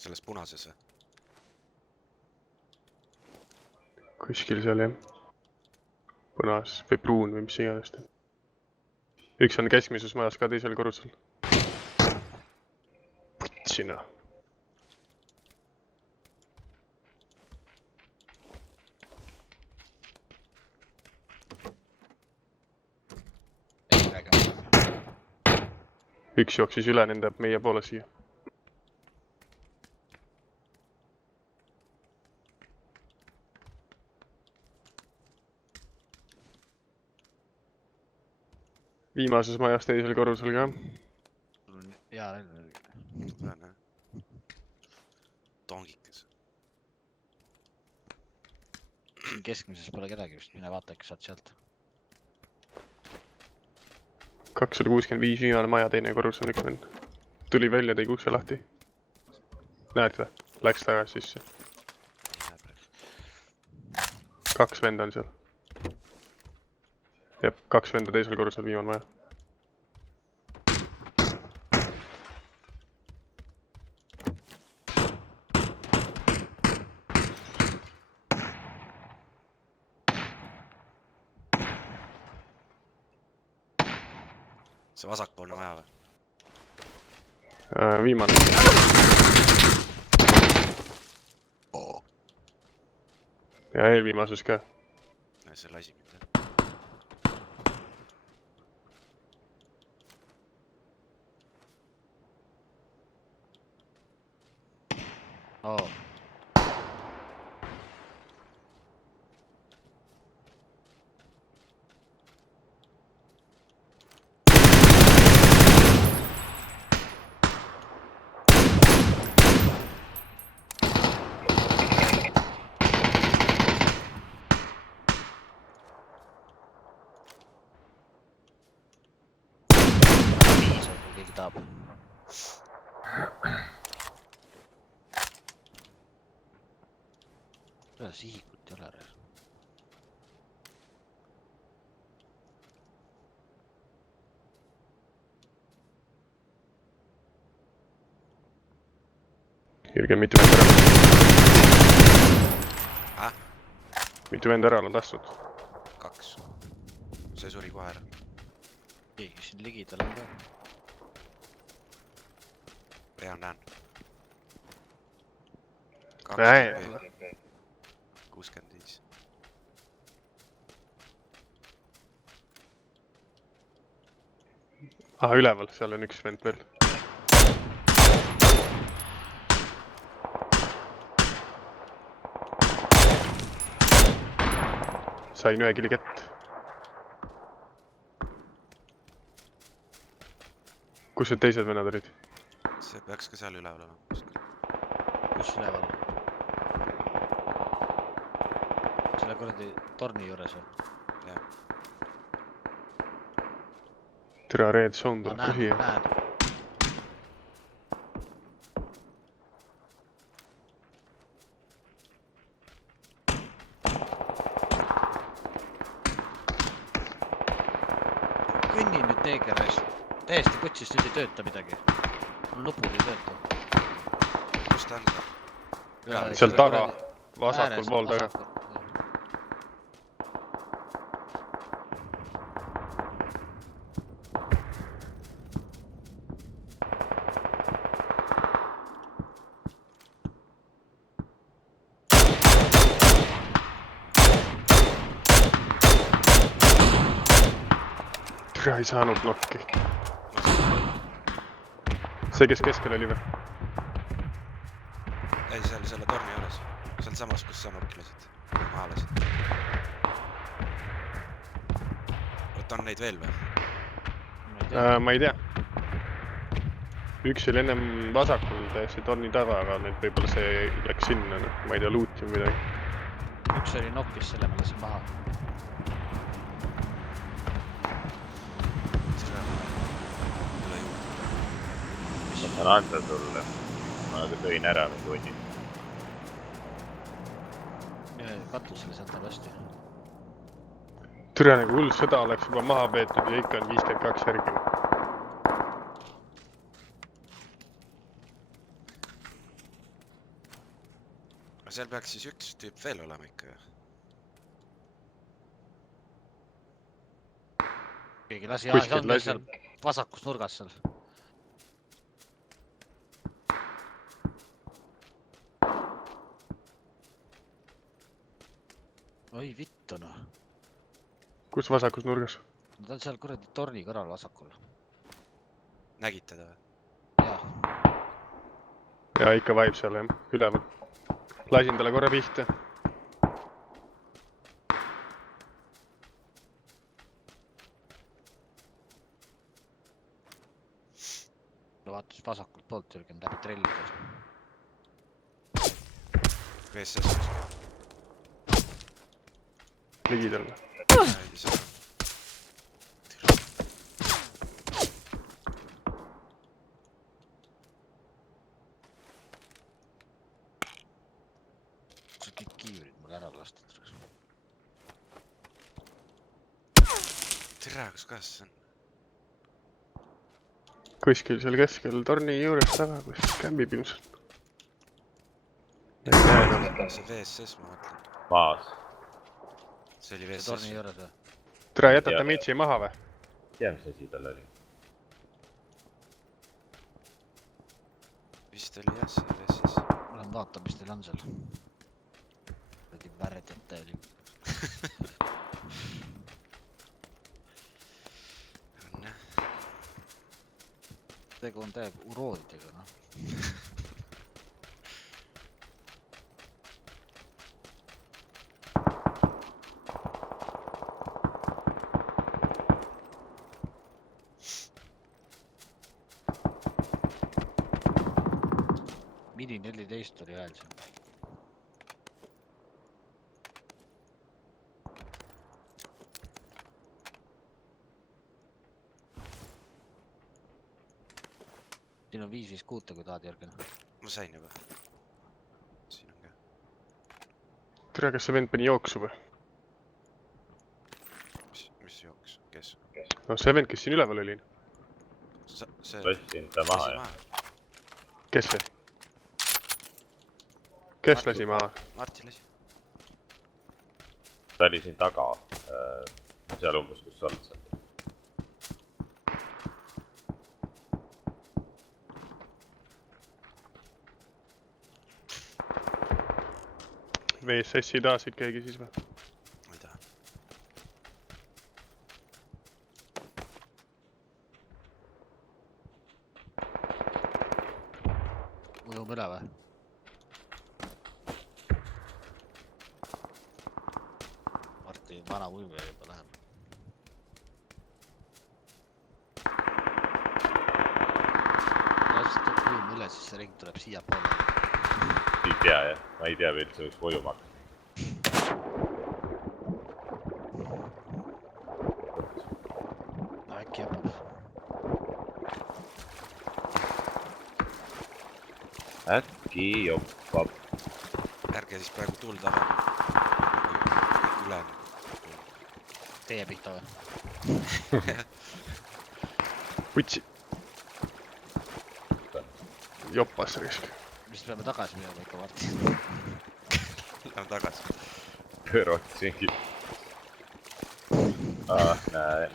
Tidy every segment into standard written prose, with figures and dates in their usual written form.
Selles punases või? Kuskil seal jah. Punas või pruun või mis iganes. Üks on keskmises majas ka teisel korrusel. Putsina. Ei räägi. Üks jooksis üle nende meie poole siia. Viimases majas teisel korrusel ka. Jaa, relv. Tongikes. Siin keskmises pole kedagi vist, mine vaata, äkki saad sealt. 265 viimane maja teine korrusel üks vend. Tuli välja, tõi ukse lahti. Näed või? Läks tagasi sisse. 2 venda on seal. Jep, 2 venda teisel korrusel viimane maja. See vasakpoolne maja või? Viimane. Ja eelviimases ka. See lasi mind. Oo. Piisab, kui keegi tahab. Sihikut ei ole ära. Jürgen, mitu vend ära? Mitu vend ära on lastud? 2. See suri kohe ära. Keegi siin ligidal on ka. Näen. Näen. 65. Aha, üleval, seal on üks vend veel. Sain ühe kili kätt. Kus need teised vennad olid? See peaks ka seal üleval olema. Kus üleval? Selle kuradi torni juures on. Jah. Tere, Red Zone tuleb ka siia. Näen. Kõnni nüüd teekeres. Täiesti kutsis nüüd ei tööta midagi. Nupud ei tööta. Kus ta on seal? Seal taga, vasakul pool taga. Tere, ei saanud nokki. See, kes keskel oli või? Ei, seal selle torni juures. Seal samas, kus sa nokki lasid. Maha lasid. Oot, on neid veel või? Ma ei tea. Üks oli ennem vasakul täiesti torni taga, aga nüüd võib-olla see läks sinna. Ma ei tea, loot või midagi. Üks oli nokis, selle ma lasin maha. Ma saan anda sulle. Ma tõin ära või tunni. Katusele sealt on hästi. Türa nagu hull sõda oleks juba maha peetud ja ikka on 52 järgi. aga seal peaks siis üks tüüp veel olema ikka ju. keegi lasi, Kuskilt see on lasi. seal vasakus nurgas seal. oi vittu noh. kus vasakus nurgas? Ta on seal kuradi torni kõrval vasakul. Nägid teda või? jah, ja ikka vibe seal jah, üleval. Lasin talle korra pihta. ta vaatas vasakult poolt Jürgen läbi trellida. VSS. Ligi talle. Ei saa. see kõik kiivrid mul ära lastud. Tere, kus kohas see on? Kuskil seal keskel torni juures taga, kus kämbib ilmselt. See VSS ma mõtlen. maas. See oli see VSS. torni juures või? tere, jätate Jah. Mitsi maha või? tea, mis asi tal oli. Vist oli jah see VSS. ma lähen vaatan, mis teil on seal. kuradi värdjate oli. On jah. tegu on täiega uroodidega noh. Mini 14 oli hääl siin. siin on 556, kui tahad, Jürgen. Ma sain juba. Siin on ka. tere, kas see vend pani jooksu või? Mis jooks? Kes? no see vend, kes siin üleval oli. See... Lassin ta maha ja. kes see? kes lasi maha? Martin lasi. ta oli siin taga. seal umbes, kus sa oled seal. VSS-i taasid keegi siis või? Ma ei taha. ujume üle või? Martin vana ujuja juba läheb. Las ujume üle, siis see ring tuleb siia poole. ei tea jah, ma ei tea üldse, võiks ujuma hakata. no äkki jõuab. äkki joppab. Ärge siis praegu tuld avage. Kõik ülejäänud. Teie pihta või? Putsi. Jopas risk. mis peame tagasi minema ikka, Martin? Lähme tagasi. Pööratsingi.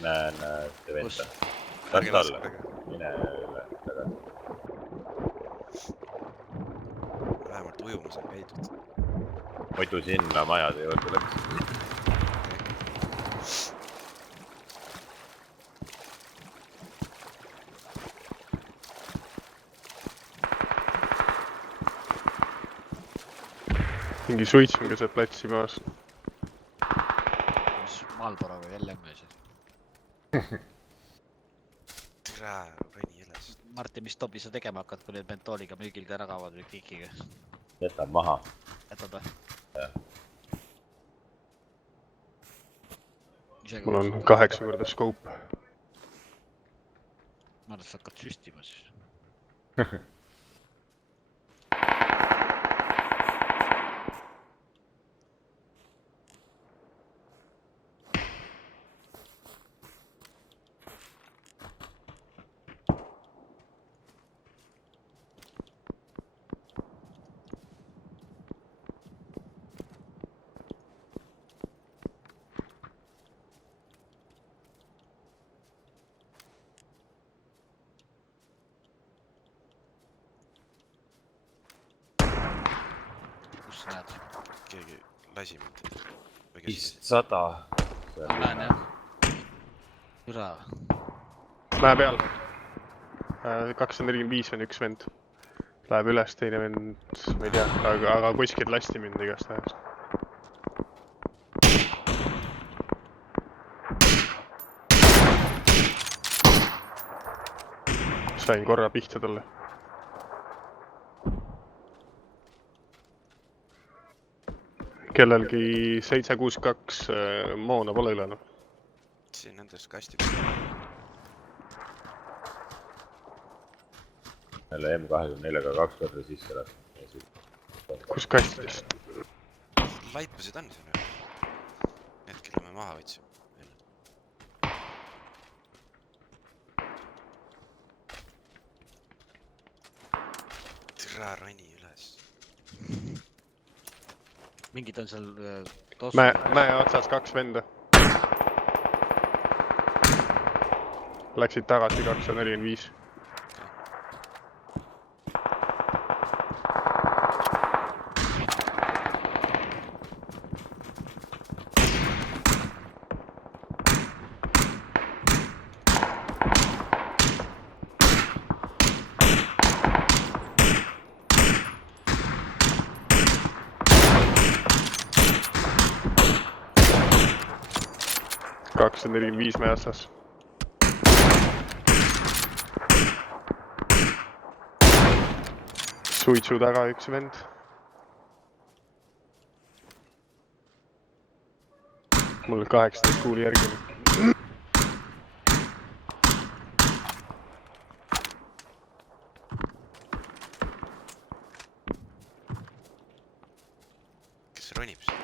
näe, see vend on. Kas talle? Mine üle tagasi. Vähemalt ujumas on käidud. muidu sinna majade juurde läks. mingi suits, mingi see platsi maas. mis Marlboro või LM siis? Tere, Reni jäles. Martin, mis tobi sa tegema hakkad, kui need mentooliga müügil ka ära kaovad või kikiga? jätab maha. jätad või? Jah. mul on 8 korda scope. ma arvan, et sa hakkad süstima siis. sa näed? Keegi lasi mind. Või kes vist 100. Näen jah. Üra. Mäe peal. 245 on üks vend. Läheb üles, teine vend, ma ei tea, aga kuskilt lasti mind igast ajast. Sain korra pihta talle. Kellelgi 762 moona pole üle, noh. siin nendes kastid. Jälle M24-ga 2 korda sisse lastud. Kus kastidest? Laitmasid on siin ju. Need, kelle me maha võtsime. Türa roni üles. Mingid on seal tossu. Mäe otsas 2 venda. Läksid tagasi 245. Kaks 45 mäe otsas. Suitsu taga üks vend. Mul 18 kuuli järgi. Kes ronib siin?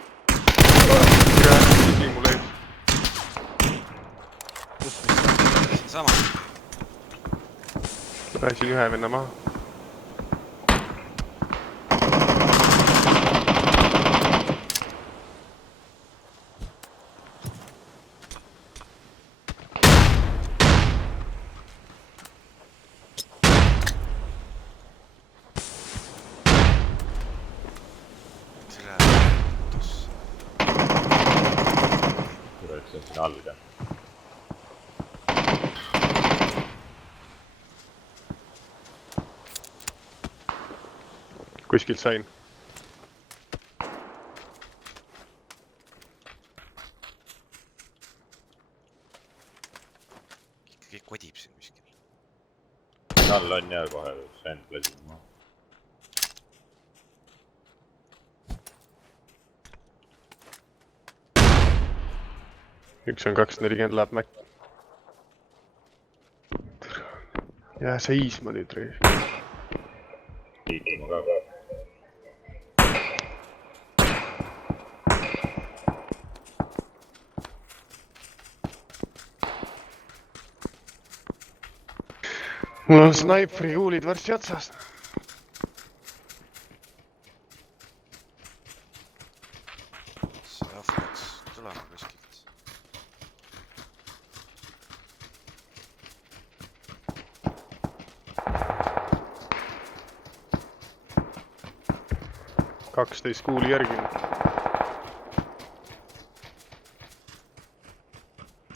Tüli mul ees. Sama. Pääsin ühe venna maha. Türa toss. Türa, see on siin all ka. Kuskilt sain. Kõik kodib siin kuskil. All on jah kohe, Sven lasid maha. Üks on 240 läheb mäkk. Jää seisma nüüd reis. Liikuma ka. Mul on snaipri kuulid varsti otsas. See ahv peaks tulema kuskilt. Kaksteist kuuli järgi.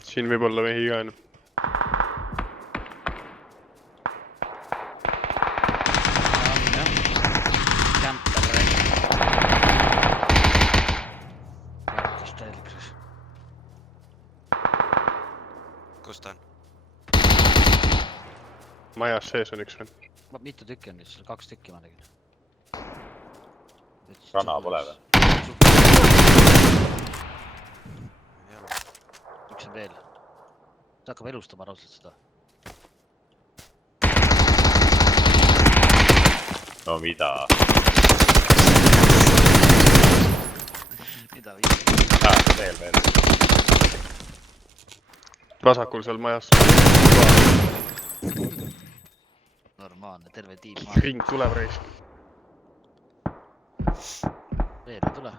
Siin võib olla mehi ka. Kämper rääkis täielikses. Kus ta on? Majas sees on üks vend. Mitu tükki on nüüd, seal 2 tükki ma nägin. Rana pole või? Ei ole. Üks on veel. Ta hakkab elustama raudselt seda. No mida? Mida viis? Veel. Vasakul seal majas. Normaalne, terve tiim maha. Ring tuleb reis. Veel ei tule.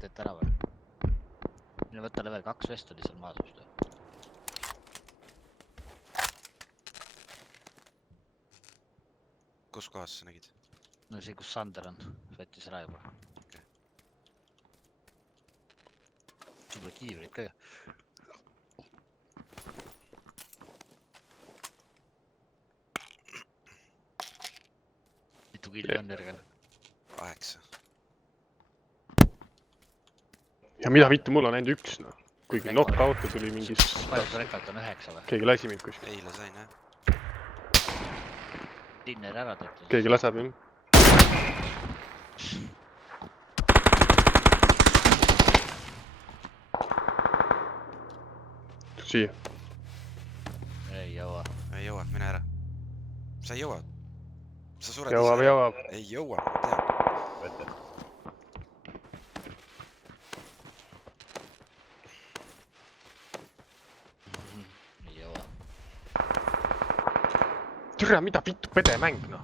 Teete ära või? Mine võtta level 2 vest oli seal maas vist. Kus kohas sa nägid? no see, kus Sander on, võttis ära juba. sul pole kiivrit ka ju. mitu killi on Jürgen? 8. ja mida vittu, mul on ainult 1 noh. kuigi knock-out'e tuli mingis... palju su rekord on, 9 või? keegi lasi mind kuskil. Eile sain jah. Dinner ära tehtud. keegi laseb mind. Siia. ei jõua. Ei jõua, mine ära. Sa ei jõua. Sa sured Jõuab, jõuab. Ei jõua, ma tean. võta . ei jõua. Türa, mida vittu pedemäng noh.